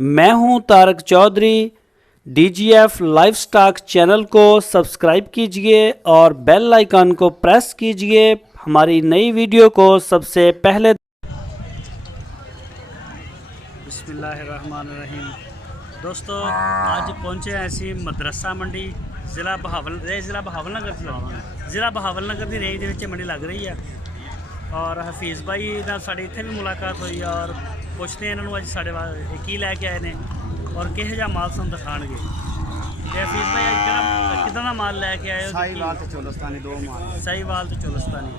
मैं हूं Tarak Chaudhary. DGF livestock channel को सब्सक्राइब कीजिए और बेल आइकन को प्रेस कीजिए हमारी नई वीडियो को सबसे पहले। बिस्मिल्लाहिर्रहमानिर्रहीम। दोस्तों आज पहुंचे हैं ऐसी मदरसा मंडी ज़िला बहावलनगर की रेंज के मंडी लग रही है और हफीज़ भाई नाल साडी इत्थे भी मुलाकात हुई और पुछते हैं इन्होंने अज साढ़े की लैके आए ने और किहो जिहा माल सानूं दिखाणगे। ते हफीज़ भाई अज किदां दा माल लैके आए हो? साहिवाल ते चोलस्तानी दो माल। साहिवाल ते चोलस्तानी।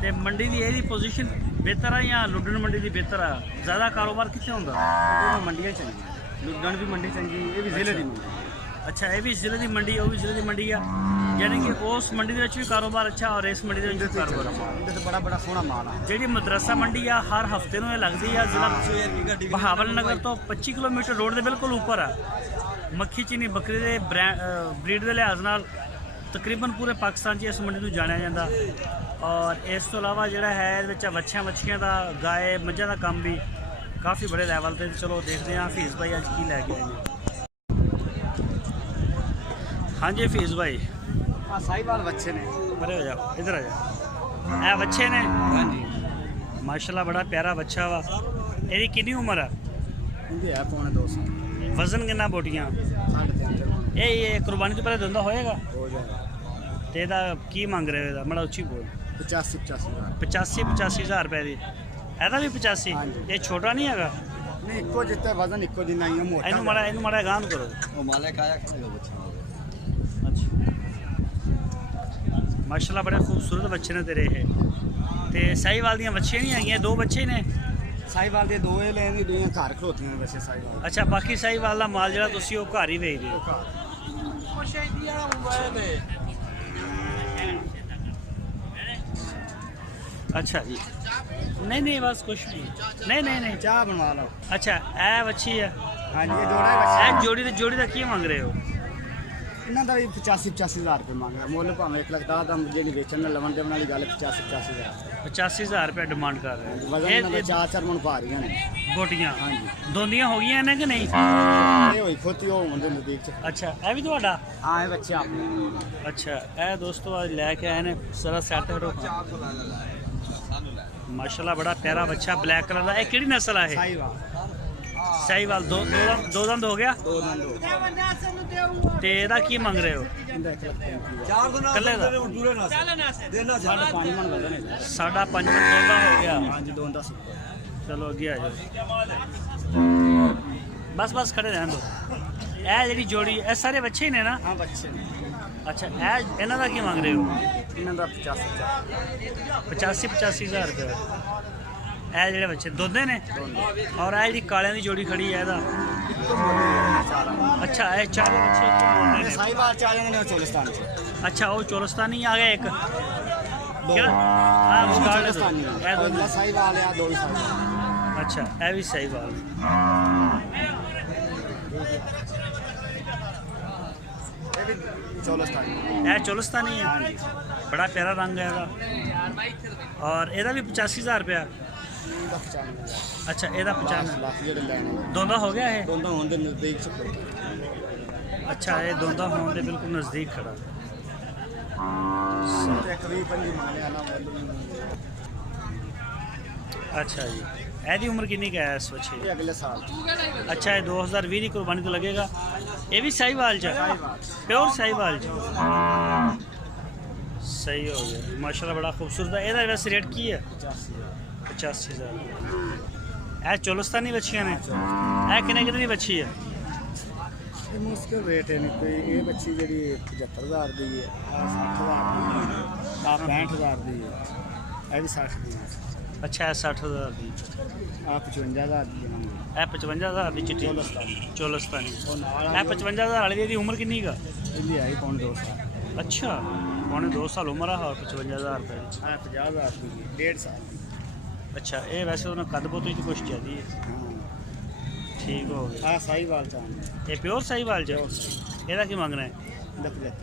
ते मंडी दी एह्दी पोजीशन बेहतर है या लुड्डन मंडी दी बेहतर है? ज़्यादा कारोबार कित्थे हुंदा? दोनों मंडियां चंगी, लुड्डन भी मंडी चंगी, ये भी जिले दी मंडी। अच्छा, ये भी जिले की मंडी, वो भी जिले की मंडी है, यानी कि उस मंडी के भी कारोबार अच्छा और इस मंडी के कारोबार अच्छा। बड़ा बड़ा सोहना माल है। जी मदरसा मंडी आ हर हफ्ते में लगती है जिला बहावलनगर तो 25 किलोमीटर रोड के बिल्कुल ऊपर है। मक्खी चीनी बकरी के ब्रीड के लिहाज नाल तकरीबन पूरे पाकिस्तान इस मंडी को जाना जाता और इस तो इलावा जोड़ा है वच्छियां मच्छियां का गाय मझां का काम भी काफ़ी बड़े लैवल पर। चलो देखते हैं हफीज़ भाई अज की लैके आए हैं। हाँ जी हफीज़ भाई, साहिवाल बच्चे ने अरे आ जाओ इधर आ जाओ। ए बच्चे ने? हाँ जी माशाल्लाह बड़ा प्यारा बच्चा वा। ਇਹਦੀ कितनी उम्र है? इनकी है पौने 2 साल। वजन कितना बोटियाँ? 3.5 ये कुर्बानी तो पहले धंधा होएगा हो जाएगा। तो ਇਹਦਾ की मंग रहे हो? बड़ा उच्ची बोल। 85 हज़ार रुपए की। ਇਹਦਾ भी 85? हाँ जी। ये छोटा नहीं है? नहीं इको जितना वजन इको जितना ही है मोटा। ਇਹਨੂੰ ਮਾੜਾ ਗਾਨ ਕਰੋ। वो मालिक आया खाएगा बच्चा। माशाल्लाह बड़े खूबसूरत बच्चे ने तेरे ये। तो साहिवाल दी बच्चे नहीं है, दो बच्चे ने? साहिवाल दे दो लेने दी घर खलोती हैं वैसे साहिवाल। अच्छा, बाकी साहिवाल का माल जो तुसी वो घर ही बेच रहे हो? अच्छा जी, नहीं बस कुछ नहीं चाह बनवा लो। अच्छा ए बच्ची है? हाँ जी ये जोड़ा है बच्चा। जोड़ी का की मांग रहे हो? इन्हों का भी 85 हज़ार रुपये मांग रहा। मुल भावें 1,10,000 का जी बेचन लवन देवन वाली गल 85 हज़ार। 85,000 रुपये डिमांड कर रहे हैं। वजन 4 मन पा रही हैं बोटियाँ? हाँ जी। दोंदियाँ हो गई ने कि नहीं? ये हुई खोती हो मुंडे नजदीक। अच्छा ए भी ਤੁਹਾਡਾ? हाँ ये बच्चे आपने। अच्छा ए दोस्तों आज लैके आए ने सारा सैट करो। माशाल्लाह बड़ा प्यारा बच्चा ब्लैक कलर का। किहड़ी नस्ल है? साहिवाल। दो दंद हो गया? ते ਇਹਦਾ ਕੀ ਮੰਗ ਰਹੇ ਹੋ? ਕੱਲੇ ਦਾ 5.5 मन दोंदा हो गया। हाँ जी दोंदा। चलो अगे आ जाओ। बस खड़े रहने दो। ए जी जोड़ी ए सारे बच्चे ही ने ना? हाँ बच्चे। अच्छा इन्हों का की मांग रहे हो? इन्हों का 85 हज़ार रुपये। ਇਹ ਜਿਹੜੇ ਬੱਚੇ ਦੋਨੇ ਨੇ ਔਰ ਇਹ ਜਿਹੜੀ ਕਾਲਿਆਂ ਦੀ ਜੋੜੀ ਖੜੀ ਹੈ ਇਹਦਾ? अच्छा ये चारों बच्चे एक बोल रहे हैं। साहिवाल चाह जाएंगे चोलिस्तान से। अच्छा वो चोलिस्तानी आ गया एक? दो चोलिस्तानी साहिवाल या दो ही साहिवाल। अच्छा ये भी साहिवाल। चोलिस्तानी चोलिस्तानी है। बड़ा प्यारा रंग है ਇਹਦਾ और ਇਹਦਾ भी 85,000 रुपया? अच्छा ਇਹਦਾ 95 दोंदा हो गया है? दोंदा होने के नजदीक। अच्छा ये दोंदा होने के बिल्कुल नज़दीक खड़ा। अच्छा जी ਇਹਦੀ उम्र कितनी का है इस बच्चे? अगले साल। अच्छा ये 2020 की कुर्बानी तो लगेगा। ये भी साहिवाल च? प्योर साहिवाल च? सही हो गया माशाल्लाह बड़ा खूबसूरत है। ਇਹਦਾ वैसे रेट की है? 85,000। ਇਹ चोलिस्तानी बच्चियाँ ने? कितने की बच्ची है? मुश्किल रेट है नहीं कोई। ये बच्ची जी 75,000 दी है, 60,000 दी है, 65,000 दी है, ये भी 60 दी है। अच्छा 60,000 दी। 55,000 दी है। 55,000 की चिट्टी चोलिस्तानी। 55,000 वाली की उम्र कितनी का? इनकी आई पौने 2 साल। अच्छा पौने 2 साल उम्र है और 55,000 रुपये। 50,000 दी 1.5 साल। अच्छा ये वैसे उन्हें कद बहुत ही कुछ चाहिए। ठीक हो गया। हाँ साहिवाल चाहिए। ये प्योर साहिवाल जो ਇਹਦਾ ਕੀ ਮੰਗਣਾ ਹੈ? 75,000।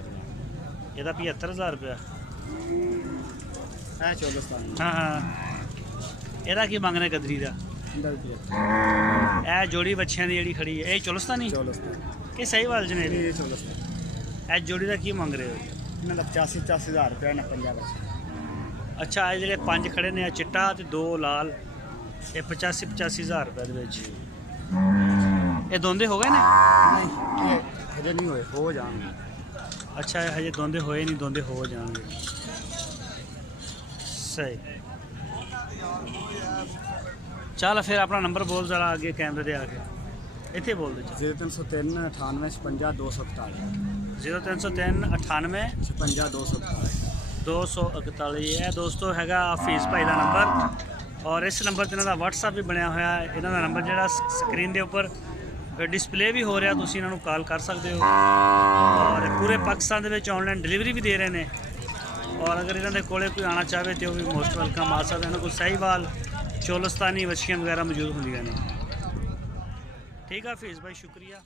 ਇਹਦਾ 75,000 रुपया। चोलिस्तानी। हाँ ਇਹਦਾ ਕੀ ਮੰਗਣਾ ਗਦਰੀ ਦਾ? ਇਹਦਾ ਵੀ 75। ਇਹ ਜੋੜੀ ਬੱਚਿਆਂ ਦੀ ਜਿਹੜੀ ਖੜੀ ਹੈ ਇਹ ਚੋਲਸਤਾਨੀ ਚੌਲਸਤਾਨ ਕਿ ਸਹੀਵਾਲ ਜਨੇ ਇਹ ਚੌਲਸਤਾਨ। ਇਹ ਜੋੜੀ ਦਾ ਕੀ ਮੰਗ ਰਹੇ ਹੋ? ਇਹਨਾਂ ਦਾ 85 ਹਜ਼ਾਰ ਰੁਪਏ ਨੇ 50 ਬੱਚੇ। ਅੱਛਾ ਇਹ ਜਿਹੜੇ 5 ਖੜੇ ਨੇ ਇਹ ਚਿੱਟਾ ਤੇ 2 ਲਾਲ ਇਹ 85 ਹਜ਼ਾਰ ਰੁਪਏ ਦੇ ਵਿੱਚ। ਇਹ ਦੋਂਦੇ ਹੋ ਗਏ ਨੇ? ਨਹੀਂ ਇਹ ਹਜੇ ਨਹੀਂ ਹੋਏ, ਹੋ ਜਾਣਗੇ। ਅੱਛਾ ਇਹ ਹਜੇ ਦੋਂਦੇ ਹੋਏ ਨਹੀਂ, ਦੋਂਦੇ ਹੋ ਜਾਣਗੇ। ਸਹੀ। ਚੱਲ ਫਿਰ ਆਪਣਾ ਨੰਬਰ ਬੋਲ ਜ਼ਰਾ ਅੱਗੇ ਕੈਮਰੇ ਦੇ ਆ ਕੇ ਇੱਥੇ ਬੋਲ ਦੇ। 0303 98 56 241 0303 98 56 241। 241। ਇਹ ਦੋਸਤੋ ਹੈਗਾ ਹਫੀਜ਼ ਭਾਈ ਦਾ ਨੰਬਰ, ਔਰ ਇਸ ਨੰਬਰ 'ਤੇ ਇਹਨਾਂ ਦਾ WhatsApp ਵੀ ਬਣਿਆ ਹੋਇਆ ਹੈ। ਇਹਨਾਂ ਦਾ ਨੰਬਰ ਜਿਹੜਾ ਸਕਰੀਨ ਦੇ ਉੱਪਰ ਡਿਸਪਲੇ ਵੀ ਹੋ ਰਿਹਾ, ਤੁਸੀਂ ਇਹਨਾਂ ਨੂੰ ਕਾਲ ਕਰ ਸਕਦੇ ਹੋ। ਔਰ ਪੂਰੇ ਪਾਕਿਸਤਾਨ ਦੇ ਵਿੱਚ ਆਨਲਾਈਨ ਡਿਲੀਵਰੀ ਵੀ ਦੇ ਰਹੇ ਨੇ। ਔਰ ਅਗਰ ਇਹਨਾਂ ਦੇ ਕੋਲੇ ਕੋਈ ਆਉਣਾ ਚਾਹਵੇ ਤਾਂ ਉਹ ਵੀ ਮੋਸਟ ਵੈਲਕਮ ਆ ਸਕਦਾ। ਇਹਨਾਂ ਕੋਲ ਸਹੀਵਾਲ ਚੋਲਸਤਾਨੀ ਵੱਛੀਆਂ ਵਗੈਰਾ ਮੌਜੂਦ ਹੁੰਦੀਆਂ ਨੇ। ਠੀਕ ਆ ਹਫੀਜ਼ ਭਾਈ, ਸ਼ੁਕਰੀਆ।